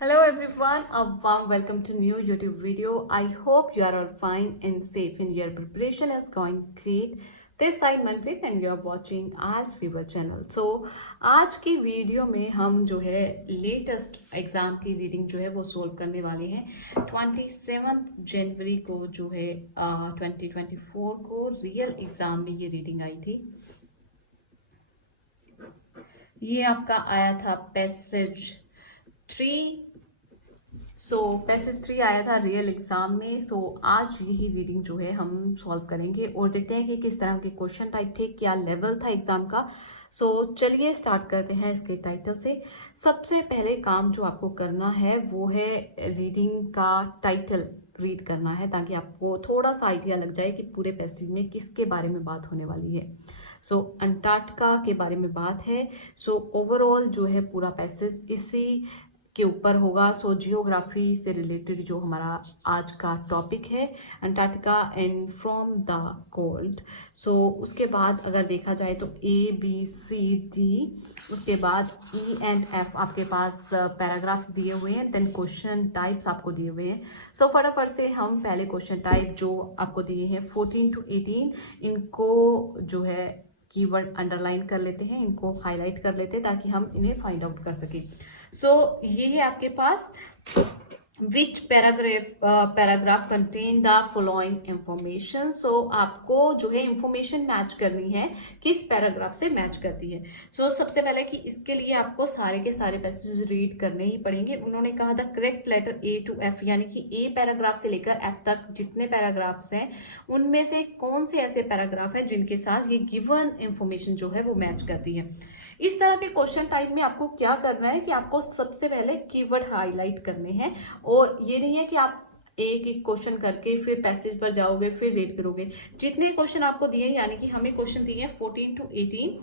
Hello everyone, a warm welcome to new YouTube video. I hope you are all fine and safe and your preparation is going great. This side Manpreet and you are watching आज Fever channel. So आज की video में हम जो है latest exam की reading जो है वो सोल्व करने वाले हैं। 27 जनवरी को जो है 2024 को रियल एग्जाम में ये रीडिंग आई थी। ये आपका आया था पैसेज 3। पैसेज 3 आया था रियल एग्जाम में। आज यही रीडिंग जो है हम सॉल्व करेंगे और देखते हैं कि किस तरह के क्वेश्चन टाइप थे, क्या लेवल था एग्जाम का। चलिए स्टार्ट करते हैं इसके टाइटल से। सबसे पहले काम जो आपको करना है वो है रीडिंग का टाइटल रीड करना है, ताकि आपको थोड़ा सा आइडिया लग जाए कि पूरे पैसेज में किसके बारे में बात होने वाली है। अंटार्कटिका के बारे में बात है। ओवरऑल जो है पूरा पैसेज इसी के ऊपर होगा। जियोग्राफी से रिलेटेड जो हमारा आज का टॉपिक है, Antarctica and from the cold. उसके बाद अगर देखा जाए तो ABCD, उसके बाद E and F आपके पास पैराग्राफ्स दिए हुए हैं। देन क्वेश्चन टाइप्स आपको दिए हुए हैं। फटाफट से हम पहले क्वेश्चन टाइप जो आपको दिए हैं 14 to 18, इनको जो है कीवर्ड अंडरलाइन कर लेते हैं, इनको हाईलाइट कर लेते हैं ताकि हम इन्हें फाइंड आउट कर सकें। ये है आपके पास which paragraph contain the following information. आपको जो है इंफॉर्मेशन मैच करनी है, किस पैराग्राफ से मैच करती है। सबसे पहले कि इसके लिए आपको सारे के सारे पैसेज रीड करने ही पड़ेंगे। उन्होंने कहा the correct letter A to F, यानी कि A पैराग्राफ से लेकर F तक जितने पैराग्राफ्स हैं उनमें से कौन से ऐसे पैराग्राफ हैं जिनके साथ ये गिवन इंफॉर्मेशन जो है वो मैच करती है। इस तरह के क्वेश्चन टाइप में आपको क्या करना है कि आपको सबसे पहले कीवर्ड हाईलाइट करने हैं, और ये नहीं है कि आप एक एक क्वेश्चन करके फिर पैसेज पर जाओगे फिर रीड करोगे। जितने क्वेश्चन आपको दिए, यानी कि हमें क्वेश्चन दिए हैं 14 to 18,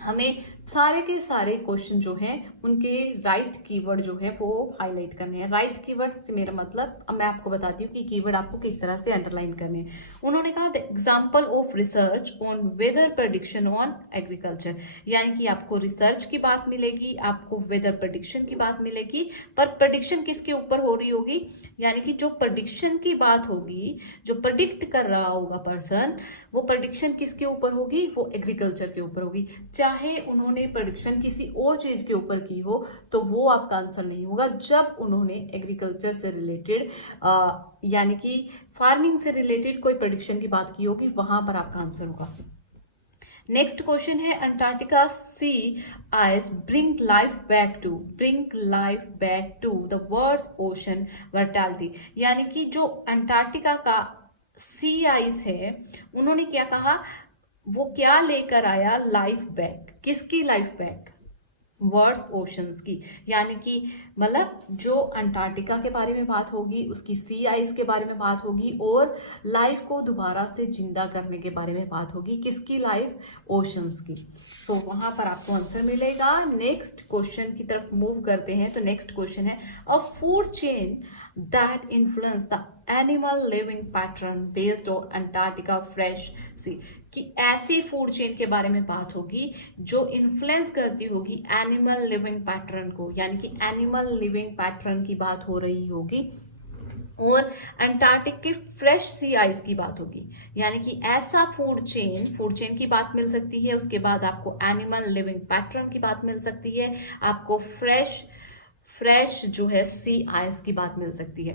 हमें सारे के सारे क्वेश्चन जो हैं उनके राइट कीवर्ड जो है वो हाईलाइट करने हैं। राइट कीवर्ड से मेरा मतलब, अब मैं आपको बताती हूँ कि कीवर्ड आपको किस तरह से अंडरलाइन करने हैं। उन्होंने कहा the example of research on whether prediction on agriculture, यानी कि आपको रिसर्च की बात मिलेगी, आपको वेदर प्रेडिक्शन की बात मिलेगी, पर प्रेडिक्शन किसके ऊपर हो रही होगी, यानी कि जो प्रेडिक्शन की बात होगी, जो प्रेडिक्ट कर रहा होगा पर्सन, वो प्रेडिक्शन किसके ऊपर होगी, वो एग्रीकल्चर के ऊपर होगी। चाहे उन्होंने प्रेडिक्शन किसी और चीज के ऊपर की हो तो वो आपका आंसर नहीं होगा। जब उन्होंने एग्रीकल्चर से रिलेटेड यानी कि फार्मिंग से रिलेटेड कोई प्रेडिक्शन की बात की होगी, वहां पर आपका आंसर होगा। नेक्स्ट क्वेश्चन है Antarctica sea ice bring life back to the world's ocean vitality, यानी कि जो अंटार्कटिका का सी आइस है, उन्होंने क्या कहा, वो क्या लेकर आया, लाइफ बैक। किसकी लाइफ बैक, वर्ल्ड्स ओशंस की, यानी कि मतलब जो अंटार्कटिका के बारे में बात होगी, उसकी सी आइस के बारे में बात होगी, और लाइफ को दोबारा से जिंदा करने के बारे में बात होगी। किसकी लाइफ, ओशंस की। वहां पर आपको आंसर मिलेगा। नेक्स्ट क्वेश्चन की तरफ मूव करते हैं। तो नेक्स्ट क्वेश्चन है a food chain that influence the animal living pattern based on Antarctica fresh sea, कि ऐसी फूड चेन के बारे में बात होगी जो इन्फ्लुएंस करती होगी एनिमल लिविंग पैटर्न को, यानी कि एनिमल लिविंग पैटर्न की बात हो रही होगी, और अंटार्कटिक के फ्रेश सी आइस की बात होगी। यानी कि ऐसा फूड चेन की बात मिल सकती है, उसके बाद आपको एनिमल लिविंग पैटर्न की बात मिल सकती है, आपको फ्रेश जो है सी आइस की बात मिल सकती है।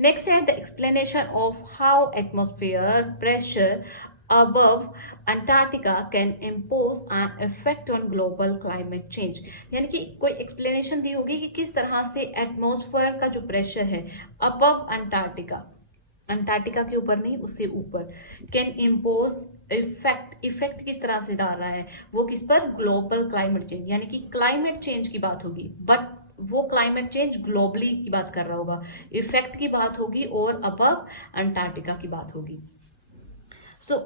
नेक्स्ट है the explanation of how atmosphere pressure above Antarctica can impose an effect on global climate change, यानी कि कोई एक्सप्लेनेशन दी होगी कि किस तरह से एटमॉस्फेयर का जो प्रेशर है अबव अंटार्कटिका के ऊपर नहीं, उससे ऊपर, कैन इम्पोज इफेक्ट किस तरह से डाल रहा है वो, किस पर, ग्लोबल क्लाइमेट चेंज, यानी कि क्लाइमेट चेंज की बात होगी, बट वो क्लाइमेट चेंज ग्लोबली की बात कर रहा होगा, इफेक्ट की बात होगी, और अबव अंटार्कटिका की बात होगी।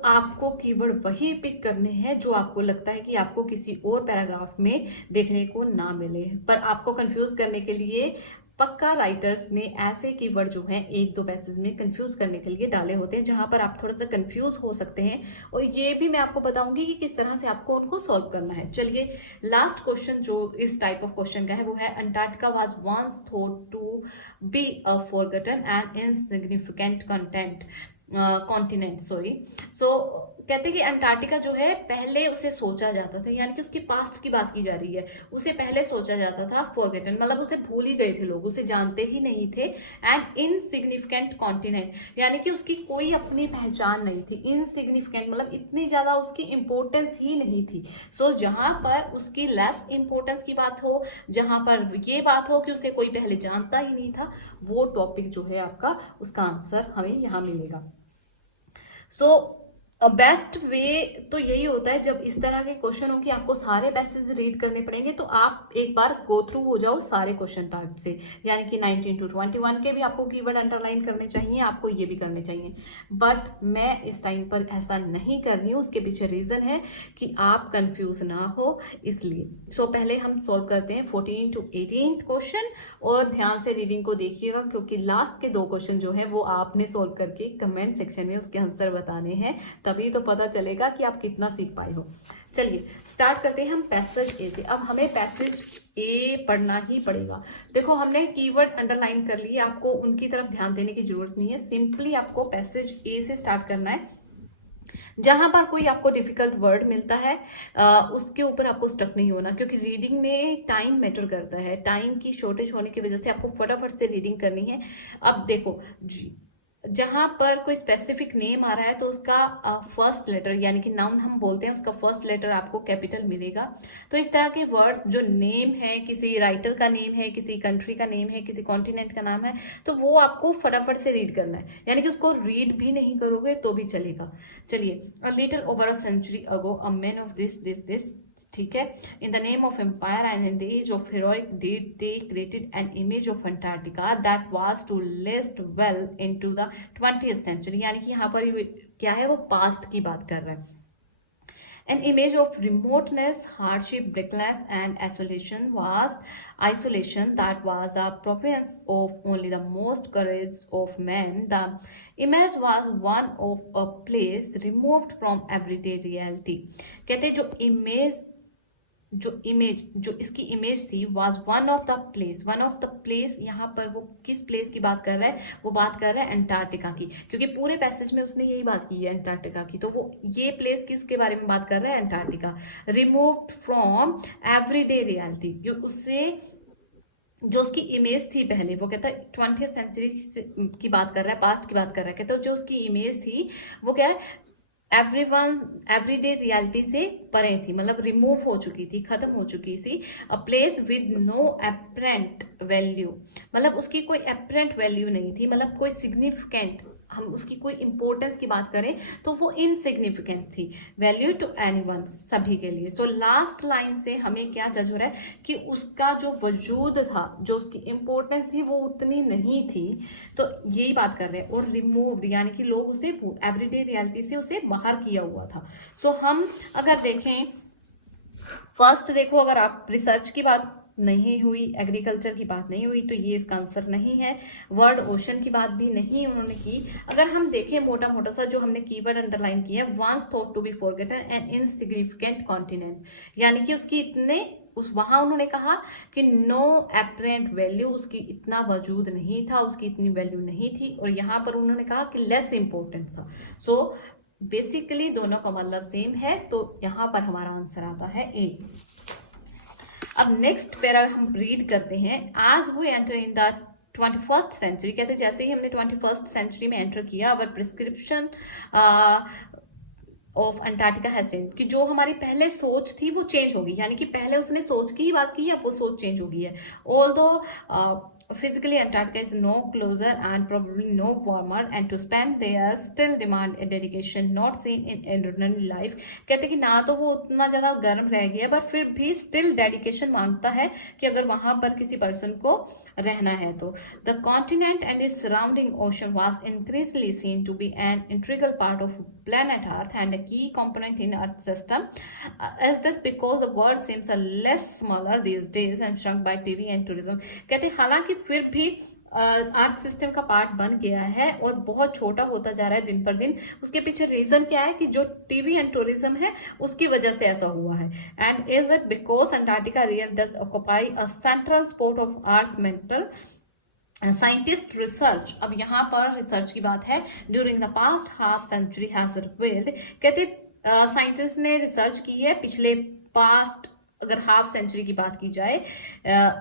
आपको कीवर्ड वही पिक करने हैं जो आपको लगता है कि आपको किसी और पैराग्राफ में देखने को ना मिले। पर आपको कंफ्यूज करने के लिए पक्का राइटर्स ने ऐसे कीवर्ड जो हैं एक दो पैसेज में कंफ्यूज करने के लिए डाले होते हैं, जहां पर आप थोड़ा सा कंफ्यूज हो सकते हैं, और ये भी मैं आपको बताऊंगी कि किस तरह से आपको उनको सॉल्व करना है। चलिए, लास्ट क्वेश्चन जो इस टाइप ऑफ क्वेश्चन का है वो है, Antarctica was once thought to be a forgotten and insignificant content continent, sorry. So कहते हैं कि अंटार्कटिका जो है पहले उसे सोचा जाता था, यानी कि उसकी पास्ट की बात की जा रही है, उसे पहले सोचा जाता था फॉरगेटन, मतलब उसे भूल ही गए थे लोग, उसे जानते ही नहीं थे। एंड इनसिग्निफिकेंट कॉन्टिनेंट, यानी कि उसकी कोई अपनी पहचान नहीं थी। इनसिग्निफिकेंट मतलब इतनी ज्यादा उसकी इंपॉर्टेंस ही नहीं थी। सो जहां पर उसकी लेस इंपॉर्टेंस की बात हो, जहां पर ये बात हो कि उसे कोई पहले जानता ही नहीं था, वो टॉपिक जो है आपका, उसका आंसर हमें यहाँ मिलेगा। सो बेस्ट वे तो यही होता है, जब इस तरह के क्वेश्चन हो कि आपको सारे पैसेज रीड करने पड़ेंगे, तो आप एक बार गो थ्रू हो जाओ सारे क्वेश्चन टाइप से, यानी कि 19 to 21 के भी आपको कीवर्ड अंडरलाइन करने चाहिए, आपको ये भी करने चाहिए। बट मैं इस टाइम पर ऐसा नहीं कर रही हूँ, उसके पीछे रीजन है कि आप कंफ्यूज ना हो, इसलिए। सो पहले हम सॉल्व करते हैं 14 to 18 क्वेश्चन, और ध्यान से रीडिंग को देखिएगा, क्योंकि लास्ट के दो क्वेश्चन जो है वो आपने सॉल्व करके कमेंट सेक्शन में उसके आंसर बताने हैं, तभी तो पता चलेगा कि आप कितना सीख पाए हो। चलिए स्टार्ट करते हैं हम पैसेज ए से। अब हमें पैसेज ए पढ़ना ही पड़ेगा। देखो, हमने कीवर्ड अंडरलाइन कर लिए, आपको उनकी तरफ ध्यान देने की जरूरत नहीं है, सिंपली आपको पैसेज ए से स्टार्ट करना है। जहां पर कोई आपको डिफिकल्ट वर्ड मिलता है उसके ऊपर आपको स्टक नहीं होना, क्योंकि रीडिंग में टाइम मैटर करता है। टाइम की शॉर्टेज होने की वजह से आपको फटाफट से रीडिंग करनी है। अब देखो, जहां पर कोई स्पेसिफिक नेम आ रहा है तो उसका फर्स्ट लेटर, यानी कि नाउन हम बोलते हैं, उसका फर्स्ट लेटर आपको कैपिटल मिलेगा। तो इस तरह के वर्ड्स जो नेम है, किसी राइटर का नेम है, किसी कंट्री का नेम है, किसी कॉन्टिनेंट का नाम है, तो वो आपको फटाफट से रीड करना है, यानी कि उसको रीड भी नहीं करोगे तो भी चलेगा। चलिए, a little over a century ago a man of this, ठीक है, in the name of empire and in the age of heroic deed they created an image of Antarctica that was to last well into the 20th century, यानी कि यहाँ पर क्या है, वो past की बात कर रहा है। An image of remoteness, hardship, breathlessness, and isolation that was a province of only the most courage of men. The image was one of a place removed from everyday reality. कहते जो इसकी image थी was one of the place. यहाँ पर वो किस place की बात कर रहा है, वो बात कर रहा है अंटार्कटिका की, क्योंकि पूरे पैसेज में उसने यही बात की है अंटार्कटिका की, तो वो ये प्लेस किसके बारे में बात कर रहा है, Antarctica. Removed from everyday reality, उससे जो उसकी इमेज थी पहले, वो कहता है 20th सेंचुरी की बात कर रहा है, पास्ट की बात कर रहा है, कहता है जो उसकी इमेज थी वो क्या है, एवरीडे रियलिटी से परे थी, मतलब रिमूव हो चुकी थी, खत्म हो चुकी थी। A place with no apparent value, मतलब उसकी कोई एपरेंट वैल्यू नहीं थी, मतलब कोई सिग्निफिकेंट, हम उसकी कोई इंपॉर्टेंस की बात करें तो वो इनसिग्निफिकेंट थी, वैल्यू टू एनीवन, सभी के लिए। सो लास्ट लाइन से हमें क्या जज हो रहा है कि उसका जो वजूद था, जो उसकी इंपॉर्टेंस थी, वो उतनी नहीं थी, तो यही बात कर रहे हैं। और रिमूव्ड, यानी कि लोग उसे एवरीडे रियलिटी से उसे बाहर किया हुआ था। सो हम अगर देखें, फर्स्ट देखो, अगर आप रिसर्च की बात नहीं हुई, एग्रीकल्चर की बात नहीं हुई, तो ये इसका आंसर नहीं है। वर्ड ओशन की बात भी नहीं उन्होंने की। अगर हम देखें मोटा मोटा सा जो हमने कीवर्ड अंडरलाइन किया है, once thought to be forgotten and insignificant continent, यानी कि उसकी इतने वहां उन्होंने कहा कि नो एपरेंट वैल्यू, उसकी इतना वजूद नहीं था, उसकी इतनी वैल्यू नहीं थी, और यहाँ पर उन्होंने कहा कि लेस इंपॉर्टेंट था। सो बेसिकली दोनों का मतलब सेम है, तो यहाँ पर हमारा आंसर आता है ए। अब नेक्स्ट पैरा हम रीड करते हैं। आज we enter in the 21st century, कहते हैं जैसे ही हमने 21st सेंचुरी में एंटर किया, our prescription of Antarctica has change, कि जो हमारी पहले सोच थी वो चेंज होगी, यानी कि पहले उसने सोच की ही बात की है, अब वो सोच चेंज हो गई है। Although physically Antarctica is no closer and probably no warmer, and to spend there still demand a dedication not seen in ordinary life। कहते कि ना तो वो उतना ज़्यादा गर्म रह गया, पर फिर भी स्टिल डेडिकेशन मांगता है कि अगर वहाँ पर किसी पर्सन को रहना है तो। The continent and its surrounding ocean was increasingly seen to be an integral part of planet Earth and a key component in Earth system. Is this because the world seems a less smaller these days and shrunk by TV and tourism? कहते हैं हालांकि फिर भी earth system का part बन गया है और बहुत छोटा होता जा रहा है दिन पर दिन। उसके पीछे रीजन क्या है कि जो टीवी एंड टूरिज्म है उसकी वजह से ऐसा हुआ है। And is it because Antarctica real does occupy a central spot of earth mental scientist research. अब यहाँ पर रिसर्च की बात है। During the past half century has revealed, कहते साइंटिस्ट ने रिसर्च की है पिछले पास्ट अगर हाफ सेंचुरी की बात की जाए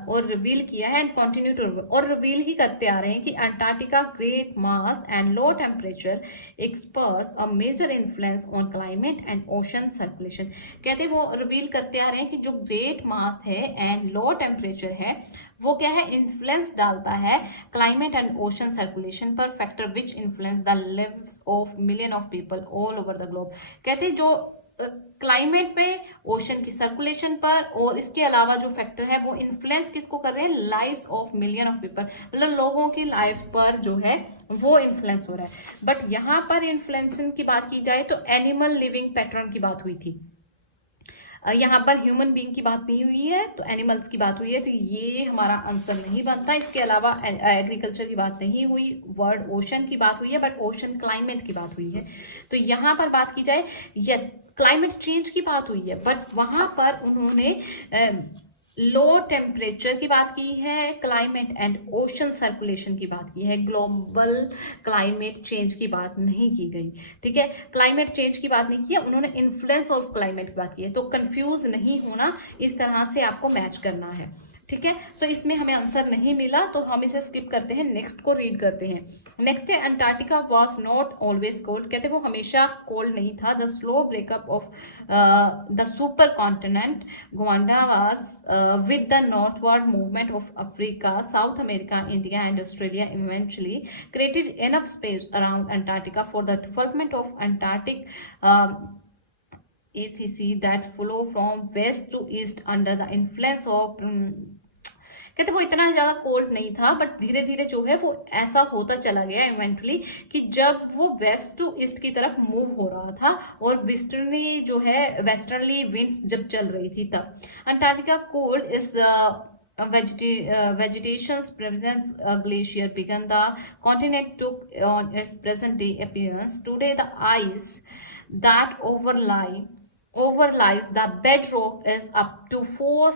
और रिवील किया है एंड कंटिन्यू टू और रिवील ही करते आ रहे हैं कि Antarctica great mass and low temperature experts a major influence on climate and ocean circulation. कहते हैं वो रिवील करते आ रहे हैं कि जो ग्रेट मास है एंड लो टेम्परेचर है वो क्या है, इन्फ्लुएंस डालता है क्लाइमेट एंड ओशन सर्कुलेशन पर, factor which influence the leaves of million of people all over the globe. कहते हैं जो क्लाइमेट पे, ओशन की सर्कुलेशन पर और इसके अलावा जो फैक्टर है वो इन्फ्लुएंस किसको कर रहे हैं, lives of million of people, मतलब लोगों की लाइफ पर जो है वो इन्फ्लुएंस हो रहा है। बट यहाँ पर इन्फ्लुएंसिंग की बात की जाए तो एनिमल लिविंग पैटर्न की बात हुई थी, यहाँ पर ह्यूमन बीइंग की बात नहीं हुई है, तो एनिमल्स की बात हुई है, तो ये हमारा आंसर नहीं बनता। इसके अलावा एग्रीकल्चर की बात नहीं हुई, वर्ड ओशन की बात हुई है बट ओशन क्लाइमेट की बात हुई है। तो यहाँ पर बात की जाए, यस क्लाइमेट चेंज की बात हुई है बट वहां पर उन्होंने लो टेम्परेचर की बात की है, क्लाइमेट एंड ओशन सर्कुलेशन की बात की है, ग्लोबल क्लाइमेट चेंज की बात नहीं की गई। ठीक है, क्लाइमेट चेंज की बात नहीं की है उन्होंने, इन्फ्लुएंस ऑफ क्लाइमेट की बात की है। तो कंफ्यूज नहीं होना, इस तरह से आपको मैच करना है। ठीक है, सो इसमें हमें आंसर नहीं मिला तो हम इसे स्किप करते हैं, नेक्स्ट को रीड करते हैं। नेक्स्ट है Antarctica was not always cold, कहते वो हमेशा कोल्ड नहीं था। The slow breakup of the super continent Gonda was with the northward movement of Africa, south America, India and Australia eventually created enough space around Antarctica for the development of Antarctic ACC that flow from west to east under the influence of कहते वो इतना ज़्यादा cold नहीं था but धीरे धीरे जो है वो ऐसा होता चला गया इवेंटुअली कि जब वो वेस्ट टू ईस्ट की तरफ मूव हो रहा था और वेस्टर्नली जो है वेस्टर्नली विंड्स जब चल रही थी तब। Antarctica cold is vegetation's presence glacier began, the continent took on its present day appearance. Today the ice that overlies the bedrock is up to 4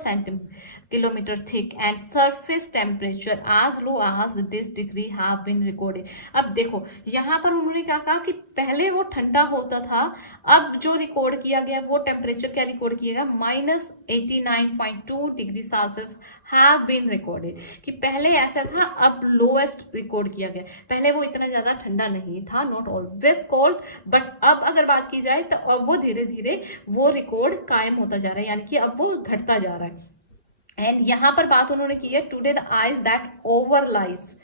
kilometer thick and surface temperature as low as this degree have been recorded. अब देखो यहाँ पर उन्होंने क्या कहा कि पहले वो ठंडा होता था, अब जो रिकॉर्ड किया गया वो टेम्परेचर क्या रिकॉर्ड किया गया, -89.2 degree Celsius have been recorded. कि पहले ऐसा था, अब लोएस्ट रिकॉर्ड किया गया। पहले वो इतना ज्यादा ठंडा नहीं था, नॉट ऑलवेज कोल्ड, बट अब अगर बात की जाए तो अब वो धीरे धीरे वो रिकॉर्ड कायम होता जा रहा है, यानी कि अब वो घटता जा रहा है। एंड यहाँ पर बात उन्होंने की है, today the ice that overlies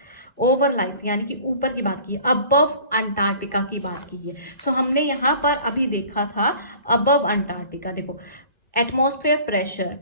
यानी कि ऊपर की बात की है, अबव अंटार्कटिका की बात की है। सो हमने यहाँ पर अभी देखा था अबव अंटार्कटिका, देखो atmosphere pressure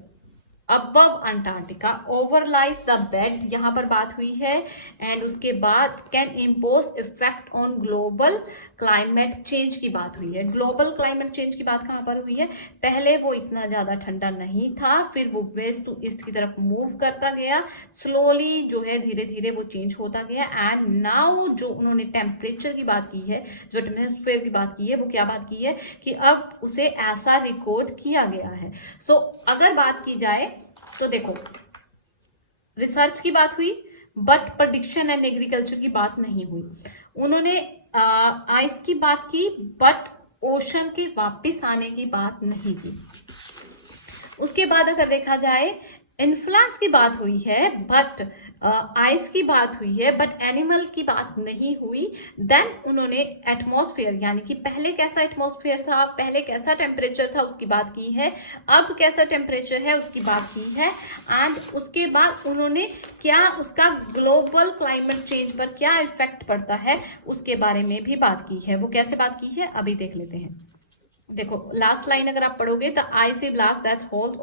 above Antarctica, overlies the belt यहाँ पर बात हुई है, एंड उसके बाद can impose effect on global climate change की बात हुई है। ग्लोबल क्लाइमेट चेंज की बात कहाँ पर हुई है, पहले वो इतना ज़्यादा ठंडा नहीं था, फिर वो वेस्ट टू ईस्ट की तरफ मूव करता गया, स्लोली जो है धीरे धीरे वो चेंज होता गया। एंड नाउ जो उन्होंने टेम्परेचर की बात की है, जो एटमॉस्फेयर की बात की है, वो क्या बात की है कि अब उसे ऐसा रिकॉर्ड किया गया है। सो अगर बात की जाए तो देखो रिसर्च की बात हुई बट प्रेडिक्शन एंड एग्रीकल्चर की बात नहीं हुई। उन्होंने आइस की बात की बट ओशन के वापस आने की बात नहीं की। उसके बाद अगर देखा जाए इन्फ्लुएंस की बात हुई है बट आइस की बात हुई है बट एनिमल की बात नहीं हुई। देन उन्होंने एटमॉस्फेयर यानी कि पहले कैसा एटमॉस्फेयर था, पहले कैसा टेम्परेचर था उसकी बात की है, अब कैसा टेम्परेचर है उसकी बात की है। एंड उसके बाद उन्होंने क्या उसका ग्लोबल क्लाइमेट चेंज पर क्या इफेक्ट पड़ता है उसके बारे में भी बात की है। वो कैसे बात की है अभी देख लेते हैं। देखो लास्ट लाइन अगर आप पढ़ोगे, the icy blast that hold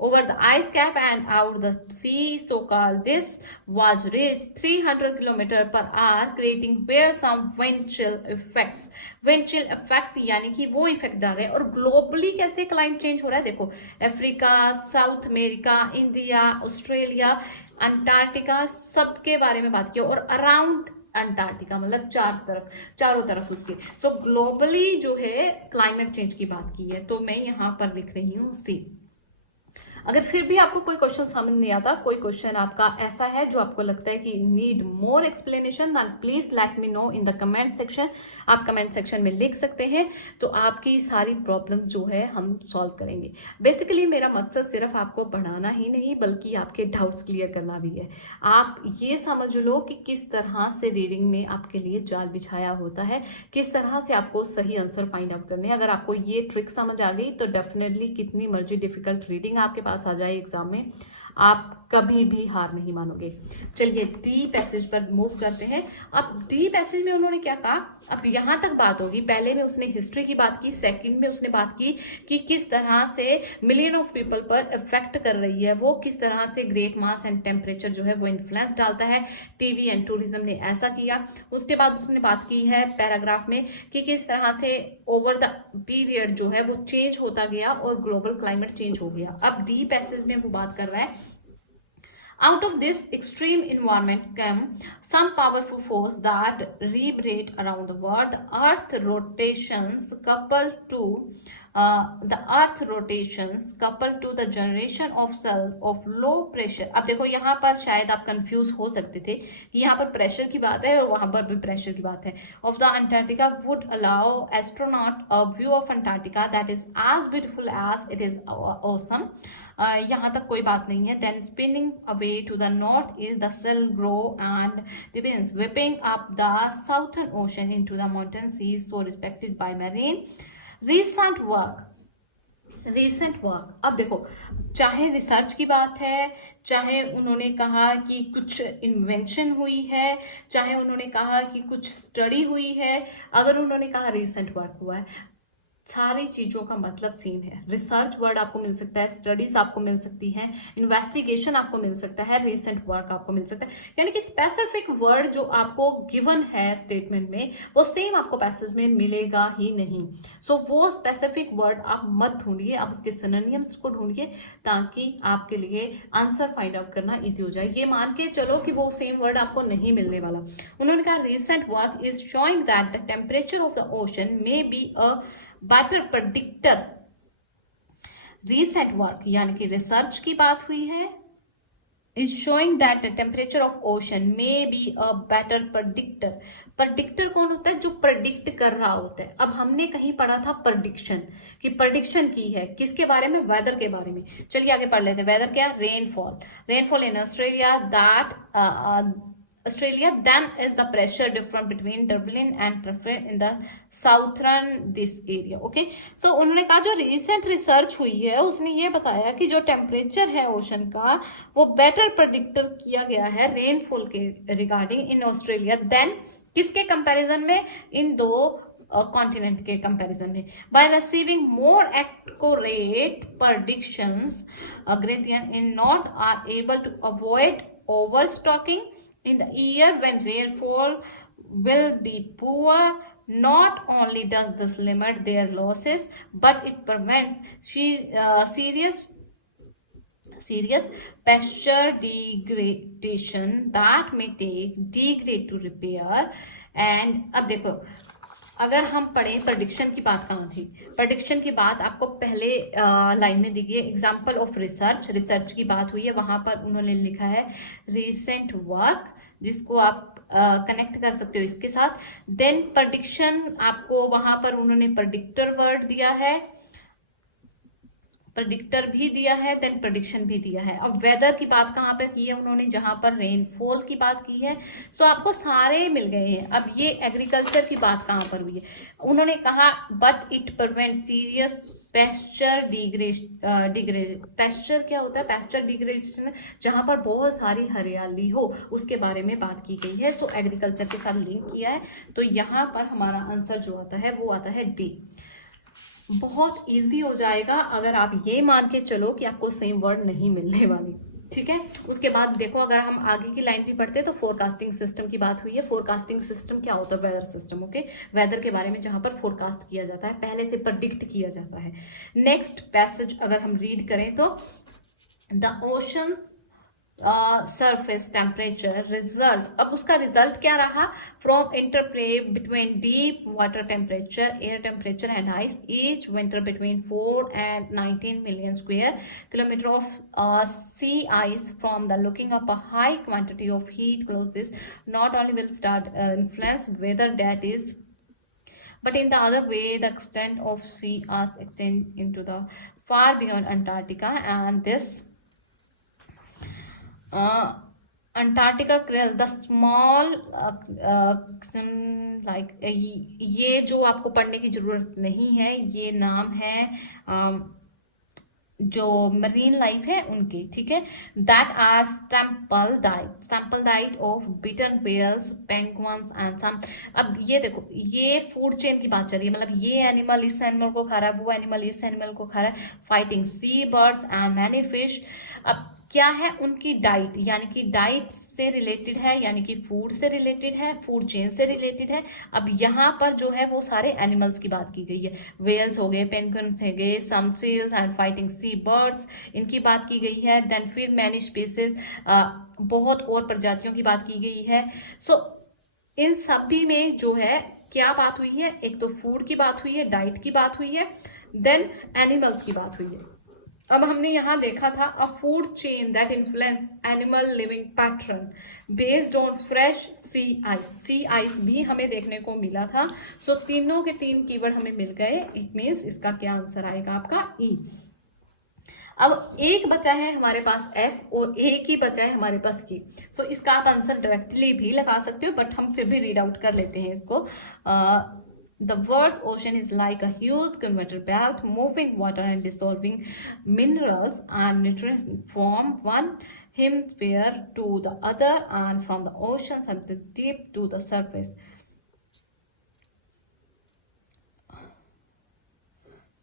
over the ice cap and out the sea, so call this was reached 300 kilometre per hour, creating where some wind chill effects. Wind chill effect यानी कि वो effect डाल रहे हैं। और globally कैसे climate change हो रहा है, देखो Africa, south America, India, Australia, Antarctica, सबके बारे में बात की। और अराउंड अंटार्कटिका मतलब चारों तरफ उसके। सो ग्लोबली जो है क्लाइमेट चेंज की बात की है, तो मैं यहाँ पर लिख रही हूँ सी। अगर फिर भी आपको कोई क्वेश्चन समझ नहीं आता, कोई क्वेश्चन आपका ऐसा है जो आपको लगता है कि need more explanation, then please let me know in the comment section. आप कमेंट सेक्शन में लिख सकते हैं, तो आपकी सारी प्रॉब्लम्स जो है हम सॉल्व करेंगे। बेसिकली मेरा मकसद सिर्फ आपको पढ़ाना ही नहीं बल्कि आपके डाउट्स क्लियर करना भी है। आप ये समझ लो कि किस तरह से रीडिंग में आपके लिए जाल बिछाया होता है, किस तरह से आपको सही आंसर फाइंड आउट करने हैं। अगर आपको ये ट्रिक समझ आ गई तो डेफिनेटली कितनी मर्जी डिफिकल्ट रीडिंग आपके पास आ जाए एग्जाम में, आप कभी भी हार नहीं मानोगे। चलिए डी पैसेज पर मूव करते हैं। अब डी पैसेज में उन्होंने क्या कहा, अब यहां तक बात होगी। पहले में उसने हिस्ट्री की बात की, सेकंड में उसने बात की कि किस तरह से मिलियन ऑफ पीपल पर इफेक्ट कर रही है वो, किस तरह से ग्रेट मास एंड टेम्परेचर जो है वो इन्फ्लुएंस डालता है। टीवी एंड टूरिज्म ने ऐसा किया। उसके बाद उसने बात की है पैराग्राफ में कि किस तरह से ओवर द पीरियड जो है वो चेंज होता गया और ग्लोबल क्लाइमेट चेंज हो गया। अब डी पैसेज में वो बात कर रहा है, out of this extreme environment came some powerful force that reverberate around the world. The earth rotations coupled to the generation of cells of low pressure. अब देखो यहाँ पर शायद आप कंफ्यूज हो सकते थे कि यहाँ पर प्रेशर की बात है और वहां पर भी प्रेशर की बात है। of the Antarctica would allow astronaut a view of Antarctica that is as beautiful as it is awesome. यहाँ तक कोई बात नहीं है। Then spinning away to the north is the cell grow and depends, whipping up the southern ocean into the mountain seas, so respected by marine recent work। अब देखो, चाहे research की बात है, चाहे उन्होंने कहा कि कुछ इन्वेंशन हुई है, चाहे उन्होंने कहा कि कुछ स्टडी हुई है, अगर उन्होंने कहा रिसेंट वर्क हुआ है, सारी चीज़ों का मतलब सेम है। रिसर्च वर्ड आपको मिल सकता है, स्टडीज आपको मिल सकती हैं, इन्वेस्टिगेशन आपको मिल सकता है, रिसेंट वर्क आपको मिल सकता है। यानी कि स्पेसिफिक वर्ड जो आपको गिवन है स्टेटमेंट में वो सेम आपको पैसेज में मिलेगा ही नहीं। सो वो स्पेसिफिक वर्ड आप मत ढूंढिए, आप उसके सिनोनिम्स को ढूंढिए ताकि आपके लिए आंसर फाइंड आउट करना ईजी हो जाए। ये मान के चलो कि वो सेम वर्ड आपको नहीं मिलने वाला। उन्होंने कहा recent work is showing that the temperature of the ocean may be a better predictor। recent work यानी कि रिसर्च की बात हुई है, is showing that the temperature of ocean may be a better predictor। predictor कौन होता है, जो predict कर रहा होता है। अब हमने कहीं पढ़ा था prediction, कि prediction की है किसके बारे में, वेदर के बारे में। चलिए आगे पढ़ लेते हैं। वेदर क्या, rainfall in Australia then is the pressure difference between Dublin and Trafford in the southern this area। Okay, तो उन्होंने कहा जो रिसेंट रिसर्च हुई है उसने ये बताया कि जो टेम्परेचर है ओशन का वो बेटर प्रेडिक्टर किया गया है रेनफॉल के रिगार्डिंग इन ऑस्ट्रेलिया देन किसके कंपैरिजन में, इन दो कॉन्टिनेंट के कंपैरिजन में। By receiving more accurate predictions, glacier in north are able to avoid overstocking in the year when rainfall will be poor। not only does this limit their losses but it prevents serious pasture degradation that may take decade to repair। and अब देखो, अगर हम पढ़ें prediction की बात कहाँ थी, prediction की बात आपको पहले लाइन में दिखी है, एग्जाम्पल ऑफ रिसर्च की बात हुई है। वहां पर उन्होंने लिखा है रिसेंट वर्क, जिसको आप कनेक्ट कर सकते हो इसके साथ। देन प्रेडिक्शन आपको वहां पर उन्होंने प्रेडिक्टर वर्ड दिया है, प्रेडिक्टर भी दिया है, देन प्रेडिक्शन भी दिया है। अब वेदर की बात कहाँ पे की है उन्होंने, जहां पर रेनफॉल की बात की है। सो आपको सारे मिल गए हैं। अब ये एग्रीकल्चर की बात कहाँ पर हुई है, उन्होंने कहा but it prevent serious pasture pasture क्या होता है, पेस्चर डिग्रेडेशन, जहां पर बहुत सारी हरियाली हो उसके बारे में बात की गई है। सो एग्रीकल्चर के साथ लिंक किया है, तो यहाँ पर हमारा आंसर जो आता है वो आता है डी। बहुत इजी हो जाएगा अगर आप ये मान के चलो कि आपको सेम वर्ड नहीं मिलने वाली, ठीक है। उसके बाद देखो, अगर हम आगे की लाइन भी पढ़ते हैं तो फोरकास्टिंग सिस्टम की बात हुई है। फोरकास्टिंग सिस्टम क्या होता है? Weather system, okay. वेदर के बारे में जहां पर फोरकास्ट किया जाता है, पहले से प्रेडिक्ट किया जाता है। नेक्स्ट पैसेज अगर हम रीड करें तो the oceans surface temperature result, अब उसका रिजल्ट क्या रहा? From interplay between deep water temperature, air temperature and ice each winter between 4 and 19 million square kilometer of sea ice from the looking up a high quantity of heat close this not only will start influence weather that is, but in the other way the extent of sea ice extend into the far beyond Antarctica and this Antarctica krill the small like, ये जो आपको पढ़ने की जरूरत नहीं है, ये नाम है जो मरीन लाइफ है उनकी, ठीक है। That are staple diet of bitten whales, penguins and some. अब ये देखो, ये फूड चेन की बात चल रही है, मतलब ये एनिमल इस एनिमल को खा रहा है, वो एनिमल इस एनिमल को खा रहा है, fighting sea birds and many fish. अब क्या है उनकी डाइट, यानी कि डाइट से रिलेटेड है, यानी कि फूड से रिलेटेड है, फूड चेन से रिलेटेड है। अब यहाँ पर जो है वो सारे एनिमल्स की बात की गई है, वेल्स हो गए, पेंगुइन्स हो गए, some seals and fighting sea birds, इनकी बात की गई है। देन फिर मैनी स्पीसीज, बहुत और प्रजातियों की बात की गई है। सो इन सभी में जो है क्या बात हुई है? एक तो फूड की बात हुई है, डाइट की बात हुई है, देन एनिमल्स की बात हुई है। अब हमने यहां देखा था a food chain that influence animal living pattern based on fresh sea ice. Sea ice भी हमें देखने को मिला था। सो तीनों के तीन कीवर्ड हमें मिल गए। इट मीन्स इसका क्या आंसर आएगा आपका? ई। अब एक बचा है हमारे पास एफ और एक ही बचा है हमारे पास की। सो इसका आप आंसर डायरेक्टली भी लगा सकते हो, बट हम फिर भी रीड आउट कर लेते हैं इसको। The world's ocean is like a huge conveyor belt moving water and dissolving minerals and nutrients from one hemisphere to the other and from the oceans and the deep to the surface.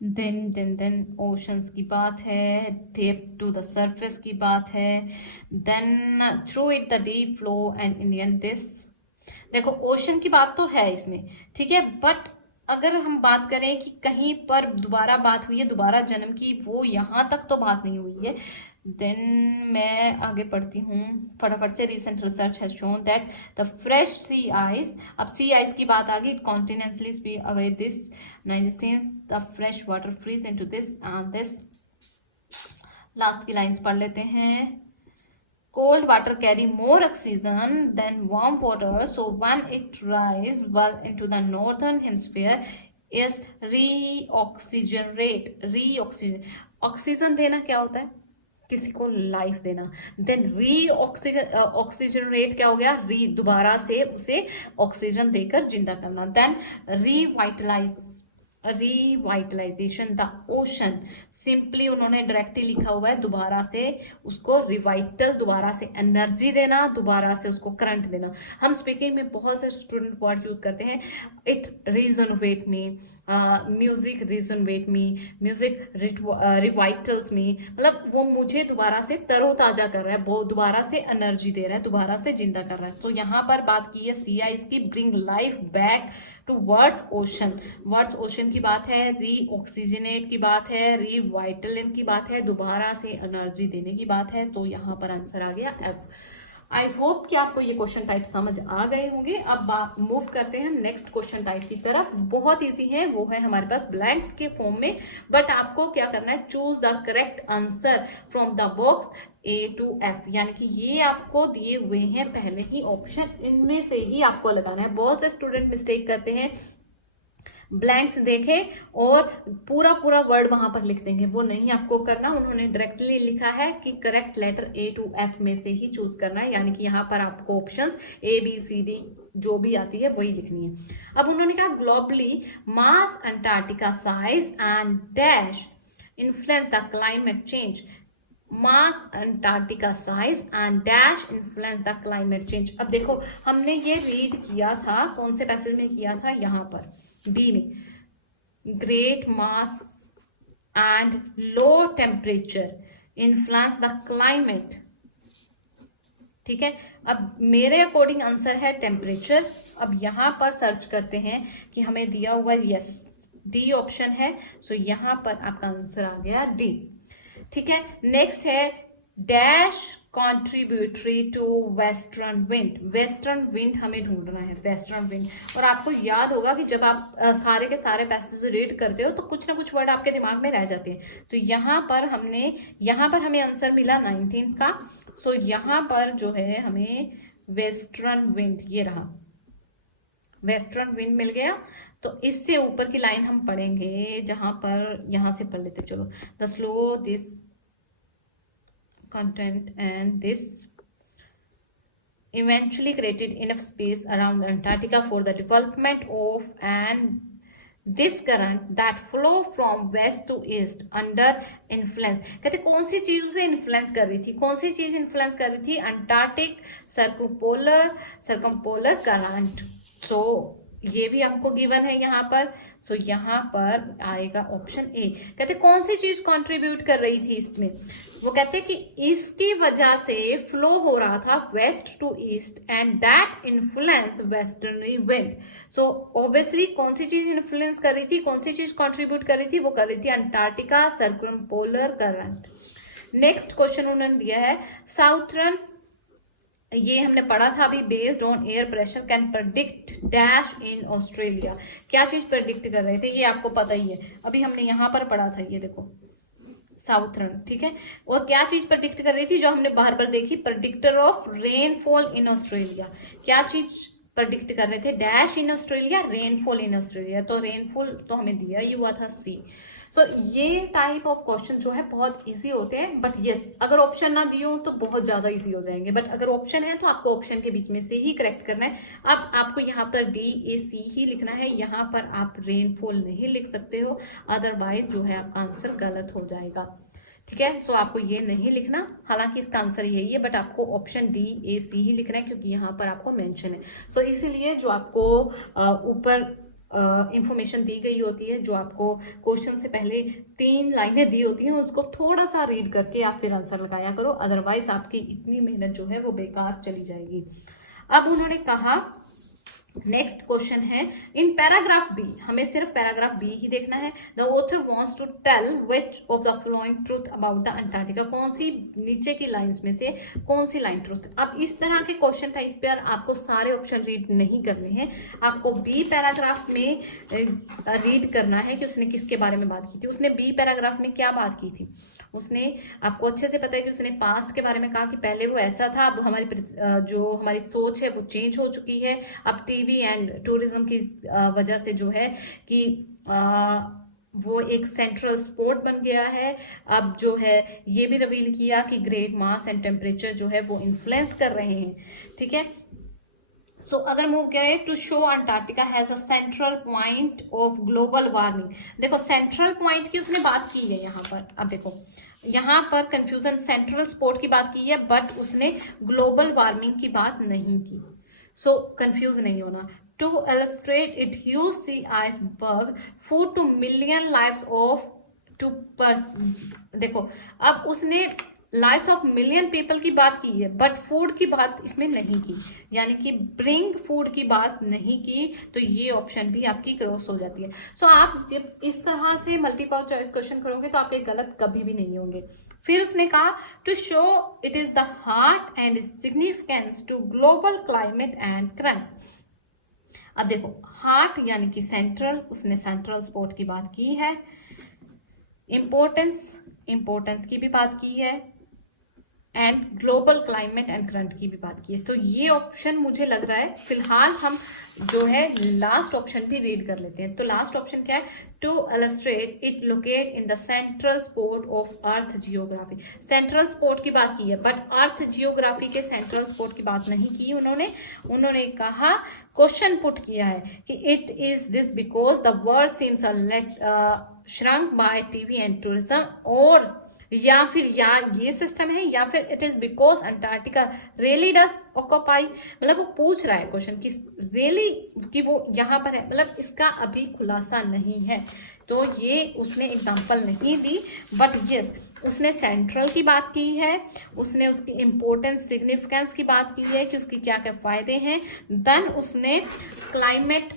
Then oceans की बात है, deep to the surface की बात है, then through it the deep flow and Indian this। देखो ocean की बात तो है इसमें, ठीक है, बट अगर हम बात करें कि कहीं पर दोबारा बात हुई है, दोबारा जन्म की, वो यहाँ तक तो बात नहीं हुई है। देन मैं आगे पढ़ती हूँ फटाफट से। Recent research has shown that the fresh sea ice, अब सी आइस की बात आ गई, कॉन्टिनेंटली स्पी away this 90 since the fresh water freeze into this and this। Last की लाइंस पढ़ लेते हैं। Cold water carry more oxygen than warm water, so when it rises well into the northern hemisphere is reoxygenate। Oxygen देना क्या होता है? किसी को लाइफ देना। देन ऑक्सीजनरेट क्या हो गया? दोबारा से उसे ऑक्सीजन देकर जिंदा करना। Then revitalisation the ocean, simply उन्होंने डायरेक्टली लिखा हुआ है, दोबारा से उसको रिवाइटल, दोबारा से एनर्जी देना, दोबारा से उसको करंट देना। हम स्पीकिंग में बहुत से स्टूडेंट वर्ड यूज करते हैं, it rejuvenate me, music rejuvenate me, music revitalises me, मतलब वो मुझे दोबारा से तरोताजा कर रहा है, वो दोबारा से एनर्जी दे रहा है, दोबारा से जिंदा कर रहा है। तो यहाँ पर बात की है सी आई इसकी, bring life back to world's ocean. World's ocean की बात है, रीऑक्सीजनेट की बात है, रिवाइटल की बात है, दोबारा से एनर्जी देने की बात है। तो यहाँ पर आंसर आ गया एफ। आई होप कि आपको ये क्वेश्चन टाइप समझ आ गए होंगे। अब मूव करते हैं नेक्स्ट क्वेश्चन टाइप की तरफ। बहुत इजी है, वो है हमारे पास ब्लैंक्स के फॉर्म में, बट आपको क्या करना है? Choose the correct answer from the box A to F, यानी कि ये आपको दिए हुए हैं पहले ही ऑप्शन, इनमें से ही आपको लगाना है। बहुत से स्टूडेंट मिस्टेक करते हैं, ब्लैंक्स देखे और पूरा पूरा वर्ड वहां पर लिख देंगे, वो नहीं आपको करना। उन्होंने डायरेक्टली लिखा है कि correct letter A to F में से ही चूज करना है, यानी कि यहाँ पर आपको options A B C D जो भी आती है वही लिखनी है। अब उन्होंने कहा globally mass Antarctica size and dash influence the climate change. Mass Antarctica size and dash influence the climate change. अब देखो हमने ये रीड किया था, कौन से पैसेज में किया था? यहाँ पर बी में। great mass and low temperature influence the climate. ठीक है, अब मेरे अकॉर्डिंग आंसर है टेम्परेचर. अब यहां पर सर्च करते हैं कि हमें दिया हुआ यस डी ऑप्शन है. सो यहां पर आपका आंसर आ गया डी. ठीक है, नेक्स्ट है dash contributory to western wind. Western wind हमें ढूंढना है, वेस्टर्न विंड. और आपको याद होगा कि जब आप सारे के सारे पैसेज रीड करते हो तो कुछ ना कुछ वर्ड आपके दिमाग में रह जाते हैं. तो यहाँ पर हमें आंसर मिला 19 का. सो यहाँ पर जो है हमें वेस्टर्न विंड, ये रहा वेस्टर्न विंड मिल गया. तो इससे ऊपर की लाइन हम पढ़ेंगे, जहां पर यहां से पढ़ लेते चलो. The slow this content and this eventually created enough space around Antarctica for the development of and this current that flow from west to east under influence. कहते कौन सी चीज उसे इन्फ्लुएंस कर रही थी, कौन सी चीज इन्फ्लुएंस कर रही थी? Antarctic सर्कमपोलर current. सो ये भी हमको गिवन है यहाँ पर. सो यहाँ पर आएगा ऑप्शन ए. कहते कौन सी चीज कंट्रीब्यूट कर रही थी इसमें? वो कहते कि इसकी वजह से फ्लो हो रहा था west to east and that influence westerly wind. So obviously कौन सी चीज इन्फ्लुएंस कर रही थी, कौन सी चीज कंट्रीब्यूट कर रही थी? वो कर रही थी अंटार्कटिका सर्कमपोलर करंट. नेक्स्ट क्वेश्चन उन्होंने दिया है साउथर्न, ये हमने पढ़ा था अभी, based on air pressure can predict dash in Australia. क्या चीज प्रेडिक्ट कर रहे थे ये आपको पता ही है, अभी हमने यहाँ पर पढ़ा था, ये देखो साउथर्न. ठीक है, और क्या चीज प्रेडिक्ट कर रही थी जो हमने बाहर पर देखी? Predictor of rainfall in Australia. क्या चीज प्रेडिक्ट कर रहे थे? Dash in Australia, rainfall in Australia. तो रेनफॉल तो हमें दिया ही हुआ था सी. सो ये टाइप ऑफ क्वेश्चन जो है बहुत इजी होते हैं. बट यस, अगर ऑप्शन ना दिए हो तो बहुत ज्यादा इजी हो जाएंगे. बट अगर ऑप्शन है तो आपको ऑप्शन के बीच में से ही करेक्ट करना है. अब आपको यहाँ पर डी ए सी ही लिखना है, यहाँ पर आप रेनफॉल नहीं लिख सकते हो, अदरवाइज जो है आपका आंसर गलत हो जाएगा. ठीक है, सो आपको ये नहीं लिखना, हालांकि इसका आंसर यही है, बट आपको ऑप्शन डी ए सी ही लिखना है क्योंकि यहाँ पर आपको मेंशन है. सो इसीलिए जो आपको ऊपर इंफॉर्मेशन दी गई होती है, जो आपको क्वेश्चन से पहले 3 लाइनें दी होती हैं, उसको थोड़ा सा रीड करके आप फिर आंसर लगाया करो, अदरवाइज आपकी इतनी मेहनत जो है वो बेकार चली जाएगी. अब उन्होंने कहा नेक्स्ट क्वेश्चन है इन पैराग्राफ बी, हमें सिर्फ पैराग्राफ बी ही देखना है. The author wants to tell which of the following truth about the Antarctica. कौन सी नीचे की लाइंस में से कौन सी लाइन ट्रूथ? अब इस तरह के क्वेश्चन टाइप पर आपको सारे ऑप्शन रीड नहीं करने हैं, आपको बी पैराग्राफ में रीड करना है कि उसने किसके बारे में बात की थी. उसने बी पैराग्राफ में क्या बात की थी? उसने, आपको अच्छे से पता है कि उसने पास्ट के बारे में कहा कि पहले वो ऐसा था, अब जो हमारी सोच है वो चेंज हो चुकी है. अब टीवी एंड टूरिज्म की वजह से जो है कि वो एक सेंट्रल स्पोर्ट बन गया है. अब जो है ये भी रिवील किया कि ग्रेट मास एंड टेम्परेचर जो है वो इन्फ्लुएंस कर रहे हैं. ठीक है, सो अगर मूव करें to show Antarctica has a central point of global warming. देखो सेंट्रल पॉइंट की उसने बात की है यहाँ पर. अब देखो यहाँ पर कंफ्यूजन, सेंट्रल स्पोर्ट की बात की है बट उसने ग्लोबल वार्मिंग की बात नहीं की. सो कंफ्यूज नहीं होना. To illustrate it huge sea iceberg food to million lives of 2%. देखो अब उसने लाइव्स ऑफ मिलियन पीपल की बात की है बट फूड की बात इसमें नहीं की, यानी कि ब्रिंग फूड की बात नहीं की. तो ये ऑप्शन भी आपकी क्रॉस हो जाती है. सो आप जब इस तरह से मल्टीपल चॉइस क्वेश्चन करोगे तो आपके गलत कभी भी नहीं होंगे. फिर उसने कहा to show it is the heart and significance to global climate and current. अब देखो हार्ट यानी कि सेंट्रल, उसने सेंट्रल स्पोर्ट की बात की है. इंपोर्टेंस की भी बात की है and global climate and current की भी बात की है. सो ये ऑप्शन मुझे लग रहा है फिलहाल हम जो है लास्ट ऑप्शन भी रीड कर लेते हैं. तो लास्ट ऑप्शन क्या है? To illustrate it locate in the central sport of earth geography. Central sport की बात की है बट अर्थ जियोग्राफी के सेंट्रल स्पोर्ट की बात नहीं की उन्होंने कहा, क्वेश्चन पुट किया है कि it is this because the world seems shrunk by TV and tourism और या फिर या ये सिस्टम है, या फिर it is because Antarctica really does occupy, मतलब वो पूछ रहा है क्वेश्चन कि रियली कि वो यहाँ पर है, मतलब इसका अभी खुलासा नहीं है। तो ये उसने एग्जांपल नहीं दी, बट यस उसने सेंट्रल की बात की है, उसने उसकी इम्पोर्टेंस सिग्निफिकेंस की बात की है कि उसकी क्या क्या फायदे हैं। देन उसने क्लाइमेट,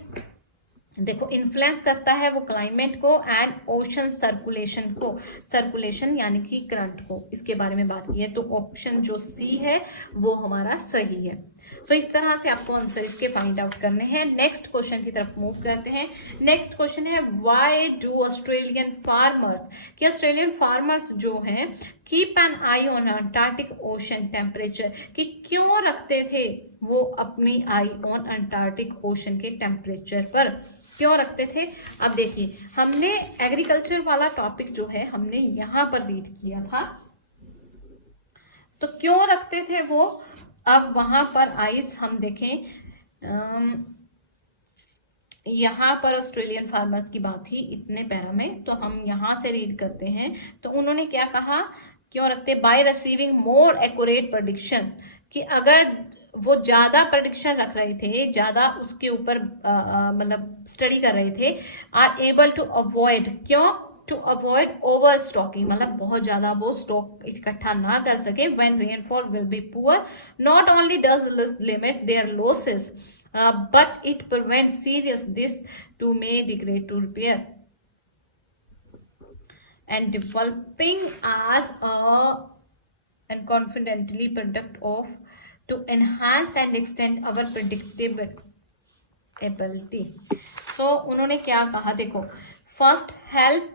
देखो इन्फ्लुएंस करता है वो क्लाइमेट को एंड ओशन सर्कुलेशन को, सर्कुलेशन यानी कि करंट को, इसके बारे में बात की है। तो ऑप्शन जो सी है वो हमारा सही है। सो इस तरह से आपको आंसर इसके फाइंड आउट करने हैं। नेक्स्ट क्वेश्चन की तरफ मूव करते हैं। नेक्स्ट क्वेश्चन है व्हाई डू ऑस्ट्रेलियन फार्मर्स, कि ऑस्ट्रेलियन फार्मर्स जो हैं keep an I on Antarctic ocean temperature, कि क्यों रखते थे वो अपनी आई ऑन अंटार्कटिक ओशन के टेम्परेचर पर, क्यों रखते थे। अब देखिए हमने एग्रीकल्चर वाला टॉपिक जो है हमने यहाँ पर रीड किया था, तो क्यों रखते थे वो। अब वहां पर आइस हम देखें, यहाँ पर ऑस्ट्रेलियन फार्मर्स की बात थी इतने पैरा में, तो हम यहाँ से रीड करते हैं। तो उन्होंने क्या कहा, क्यों रखते, by receiving more accurate prediction, कि अगर वो ज्यादा प्रेडिक्शन रख रहे थे, ज्यादा उसके ऊपर मतलब स्टडी कर रहे थे, आर एबल टू अवॉइड, क्यों, टू अवॉइड ओवर स्टॉकिंग, मतलब बहुत ज्यादा वो स्टॉक इकट्ठा ना कर सके, when rainfall will be poor, not only does limit their losses but it prevents serious this to may degrade to repair and developing as a and confidently product of to enhance and extend our predictability। so उन्होंने क्या कहा, देखो first help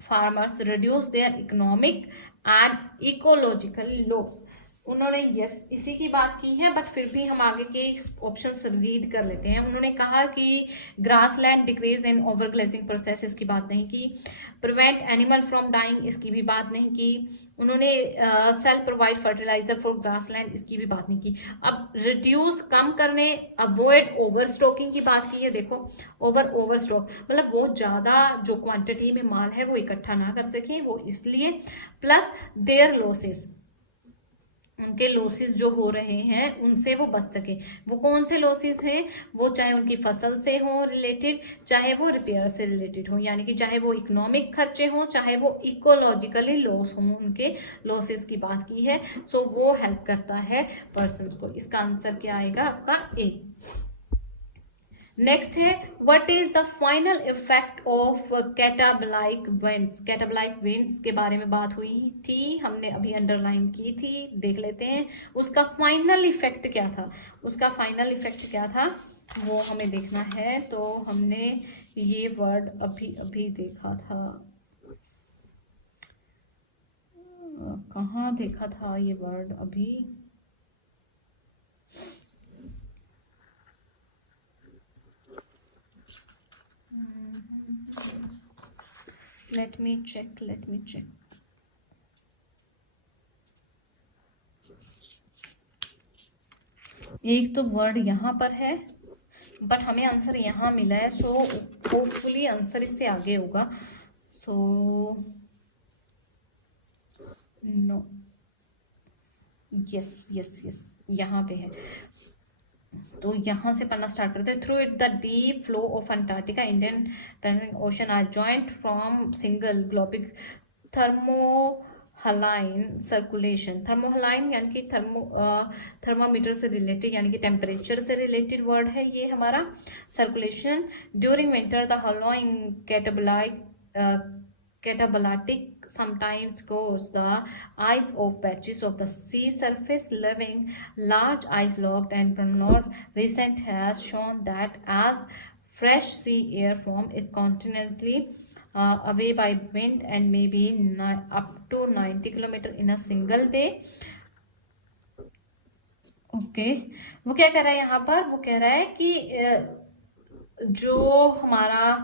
farmers reduce their economic and ecological loss। उन्होंने yes इसी की बात की है, बट फिर भी हम आगे के ऑप्शंस रीड कर लेते हैं। उन्होंने कहा कि ग्रासलैंड डिक्रीज इन ओवरग्लेजिंग प्रोसेस, इसकी बात नहीं की। प्रिवेंट एनिमल फ्रॉम डाइंग, इसकी भी बात नहीं की। उन्होंने self provide fertiliser for grassland, इसकी भी बात नहीं की। अब रिड्यूस कम करने, अवॉइड ओवर स्टॉकिंग की बात की है। देखो ओवर स्टॉक मतलब वो ज्यादा जो क्वांटिटी में माल है वो इकट्ठा ना कर सके, वो इसलिए, प्लस देयर लॉसेस, उनके लॉसेस जो हो रहे हैं उनसे वो बच सके। वो कौन से लॉसेस हैं, वो चाहे उनकी फसल से हो रिलेटेड, चाहे वो रिपेयर से रिलेटेड हो, यानी कि चाहे वो इकोनॉमिक खर्चे हों, चाहे वो इकोलॉजिकली लॉस हों, उनके लॉसेस की बात की है। सो वो हेल्प करता है पर्सन को। इसका आंसर क्या आएगा आपका ए। नेक्स्ट है what is the final effect of katabatic winds. Katabatic winds के बारे में बात हुई थी, हमने अभी अंडरलाइन की थी, देख लेते हैं उसका फाइनल इफेक्ट क्या था। उसका फाइनल इफेक्ट क्या था वो हमें देखना है। तो हमने ये वर्ड अभी अभी देखा था, कहाँ देखा था ये वर्ड अभी, let me check। एक तो वर्ड यहाँ पर है, बट हमें आंसर यहाँ मिला है। सो होपफुली आंसर इससे आगे होगा। सो नो, यस यहाँ पे है। तो यहाँ से पढ़ना स्टार्ट करते हैं। Through it the deep flow of Antarctica Indian Pacific ocean are joint from single global thermohaline circulation. Thermohaline यानी कि थर्मोमीटर से रिलेटेड, यानी कि टेम्परेचर से रिलेटेड वर्ड है ये हमारा। Circulation during winter the hollowing catabolic sometimes cause the ice of patches of the sea surface, leaving large ice locked and prolonged. Recent has shown that as fresh sea air form it continually away by wind and maybe up to 90 km in a single day। Okay वो क्या कह रहा है यहाँ पर, वो कह रहा है कि जो हमारा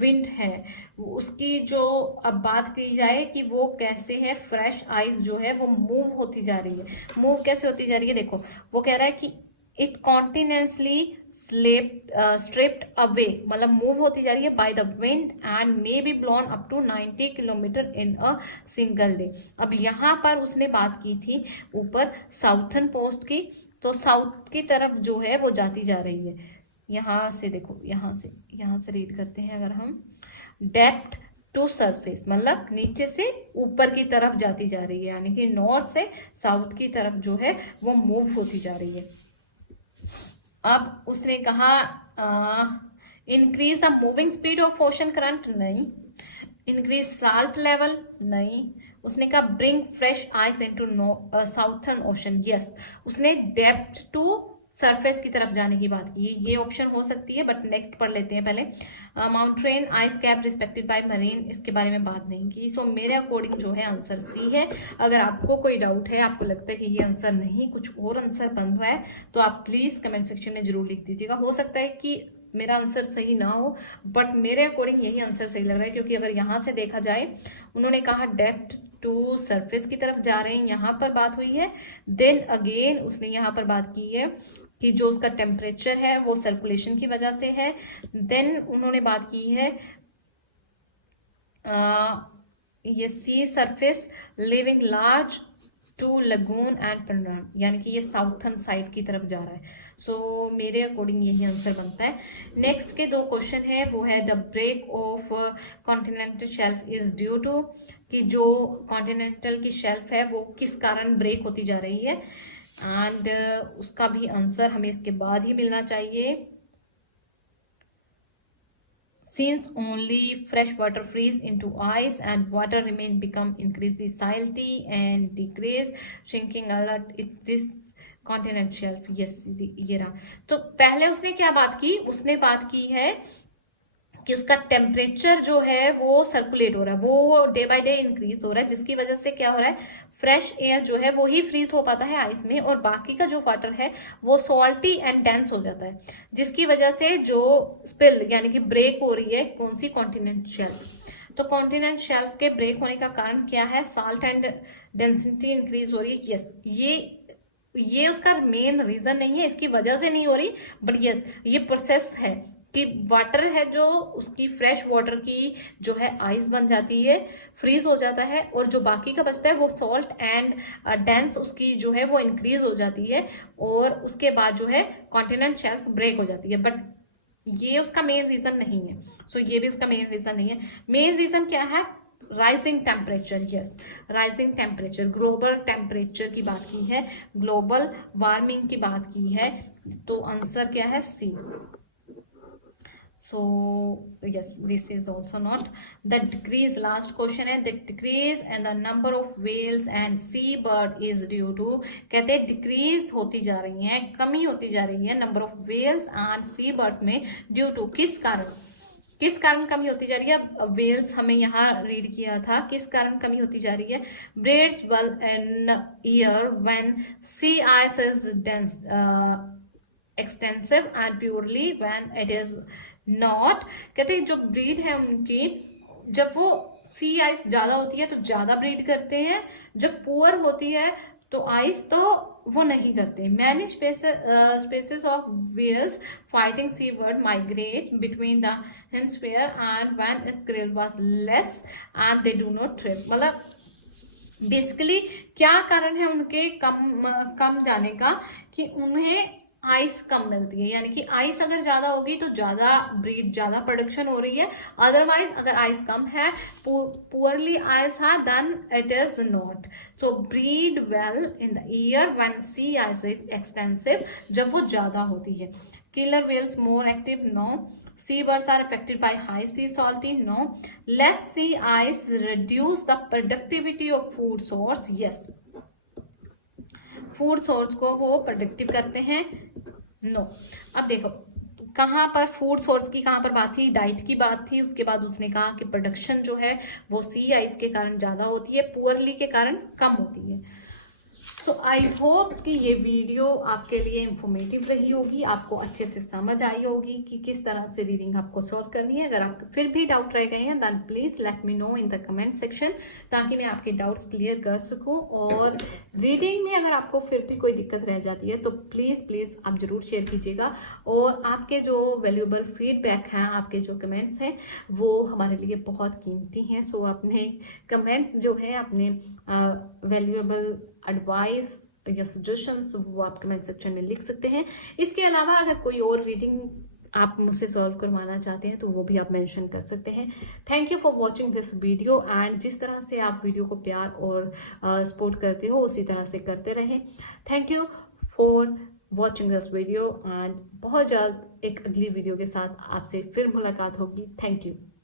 विंड है उसकी जो अब बात की जाए कि वो कैसे है, फ्रेश आइस जो है वो मूव होती जा रही है। मूव कैसे होती जा रही है, देखो वो कह रहा है कि इट कॉन्टिन्यूसली स्ट्रिप्ड अवे, मतलब मूव होती जा रही है by the wind and may be blown up to 90 kilometre in a single day. अब यहाँ पर उसने बात की थी ऊपर साउथर्न पोस्ट की, तो साउथ की तरफ जो है वो जाती जा रही है। यहाँ से देखो, यहाँ से रीड करते हैं अगर हम, डेप्थ टू सरफेस मतलब नीचे से ऊपर की तरफ जाती जा रही है, यानी कि नॉर्थ से साउथ की तरफ जो है वो मूव होती जा रही है। अब उसने कहा increase the moving speed of ocean current, नहीं। इंक्रीज साल्ट लेवल, नहीं। उसने कहा bring fresh ice into southern ocean, yes. उसने डेप्थ टू सरफेस की तरफ जाने की बात की है, ये ऑप्शन हो सकती है, बट नेक्स्ट पढ़ लेते हैं पहले। Mountain ice cap respected by marine, इसके बारे में बात नहीं की। सो मेरे अकॉर्डिंग जो है आंसर सी है। अगर आपको कोई डाउट है, आपको लगता है कि ये आंसर नहीं कुछ और आंसर बन रहा है, तो आप प्लीज कमेंट सेक्शन में जरूर लिख दीजिएगा। हो सकता है कि मेरा आंसर सही ना हो, बट मेरे अकॉर्डिंग यही आंसर सही लग रहा है, क्योंकि अगर यहाँ से देखा जाए, उन्होंने कहा डेप्थ टू सरफेस की तरफ जा रहे हैं, यहाँ पर बात हुई है। देन अगेन उसने यहाँ पर बात की है कि जो उसका टेम्परेचर है वो सर्कुलेशन की वजह से है। देन उन्होंने बात की है ये sea surface living large to lagoon and pandan, यानी कि ये साउथर्न साइड की तरफ जा रहा है। सो मेरे अकॉर्डिंग यही आंसर बनता है। नेक्स्ट के दो क्वेश्चन है, वो है the break of continental shelf is due to, कि जो कॉन्टिनेंटल की शेल्फ है वो किस कारण ब्रेक होती जा रही है, एंड उसका भी आंसर हमें इसके बाद ही मिलना चाहिए। Since only fresh water freeze into ice and water remain become increase the salty and decrease shrinking alert it this continent shelf, yes ये रहा। तो पहले उसने क्या बात की, उसने बात की है कि उसका टेम्परेचर जो है वो सर्कुलेट हो रहा है, वो डे बाय डे इंक्रीज हो रहा है, जिसकी वजह से क्या हो रहा है, फ्रेश एयर जो है वो ही फ्रीज हो पाता है आइस में, और बाकी का जो वाटर है वो सॉल्टी एंड डेंस हो जाता है, जिसकी वजह से जो स्पिल यानी कि ब्रेक हो रही है कौन सी, कॉन्टिनेंट शेल्फ। तो कॉन्टिनेंट शेल्फ के ब्रेक होने का कारण क्या है, साल्ट एंड डेंसिटी इंक्रीज हो रही है, यस। ये उसका मेन रीजन नहीं है, इसकी वजह से नहीं हो रही, बट यस ये प्रोसेस है कि वाटर है जो उसकी फ्रेश वाटर की जो है आइस बन जाती है, फ्रीज हो जाता है, और जो बाकी का बचता है वो सॉल्ट एंड डेंस उसकी जो है वो इंक्रीज हो जाती है, और उसके बाद जो है कॉन्टिनेंट शेल्फ ब्रेक हो जाती है, बट ये उसका मेन रीजन नहीं है। सो ये भी उसका मेन रीजन नहीं है। मेन रीजन क्या है, rising temperature, yes rising temperature, global temperature की बात की है, ग्लोबल वार्मिंग की बात की है, तो आंसर क्या है, सी। So yes, this is also not the decrease, last question है, the decrease and the number of whales and sea bird is due to, कहते हैं डिक्रीज होती जा रही है, कमी होती जा रही है number of whales and sea bird में, ड्यू टू किस कारण कमी होती जा रही है। वेल्स हमने यहाँ रीड किया था, किस कारण कमी होती जा रही है, breeds well in year when sea ice is dense extensive and purely when it is not, कहते हैं जो ब्रीड है उनकी, जब वो सी आइस ज्यादा होती है तो ज्यादा ब्रीड करते हैं, जब पुअर होती है तो आइस तो वो नहीं करते। Many species of whales fighting sea bird migrate between the hemisphere and when its grill was less and they do not trip, मतलब बेसिकली क्या कारण है उनके कम जाने का, कि उन्हें आइस कम मिलती है, यानी कि आइस अगर ज्यादा होगी तो ज्यादा ब्रीड, ज्यादा प्रोडक्शन हो रही है, अदरवाइज अगर आइस कम है, पुअरली आइस है, then it is not. So breed well in the year when sea ice is extensive, जब वो ज्यादा होती है। Killer whales more active, no. Sea birds are affected by high sea salty, no. Less sea ice reduce the productivity of food source, yes. Food source को वो productive करते हैं, no. अब देखो कहाँ पर फूड सोर्स की कहाँ पर बात थी, डाइट की बात थी, उसके बाद उसने कहा कि प्रोडक्शन जो है वो सी आइस के कारण ज्यादा होती है, पुअरली के कारण कम होती है। सो आई होप कि ये वीडियो आपके लिए इंफॉर्मेटिव रही होगी, आपको अच्छे से समझ आई होगी कि किस तरह से रीडिंग आपको सॉल्व करनी है। अगर आप फिर भी डाउट रह गए हैं then please let me know in the comment section, ताकि मैं आपके डाउट्स क्लियर कर सकूं। और रीडिंग में अगर आपको फिर भी कोई दिक्कत रह जाती है तो प्लीज़ प्लीज़ आप ज़रूर शेयर कीजिएगा। और आपके जो वैल्यूएबल फीडबैक हैं, आपके जो कमेंट्स हैं, वो हमारे लिए बहुत कीमती हैं। सो अपने कमेंट्स जो है, अपने वैल्यूएबल एडवाइस या सजेशंस, वो आप कमेंट सेक्शन में लिख सकते हैं। इसके अलावा अगर कोई और रीडिंग आप मुझसे सॉल्व करवाना चाहते हैं तो वो भी आप मेंशन कर सकते हैं। Thank you for watching this video, and जिस तरह से आप वीडियो को प्यार और सपोर्ट करते हो उसी तरह से करते रहें। Thank you for watching this video, and बहुत जल्द एक अगली वीडियो के साथ आपसे फिर मुलाकात होगी। Thank you.